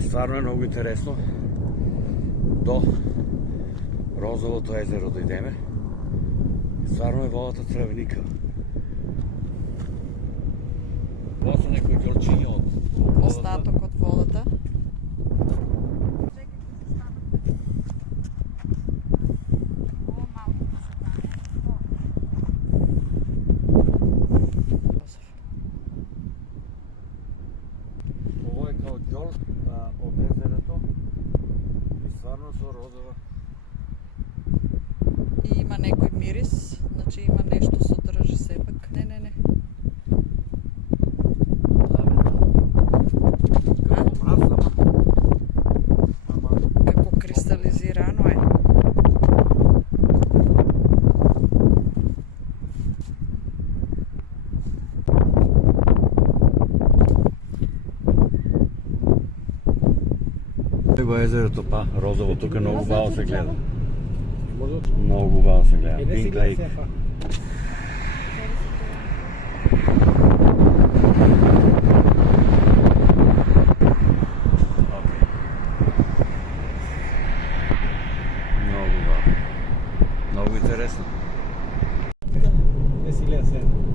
Стварно е много интересно. До Розовото езеро дойдеме. Стварно е водата црвеника. Това са некои ѓорчиња од водата. Остаток од водата. Ово е као ѓор од езерото и стварно со розова. И има некој мирис, значи има нешто содржи сепак. Не. Како кристализирано е. Его езерото па, розово, тука многу убаво се гледа. Многу убаво се гледа. Pink Lake. Много убаво. Много интересно.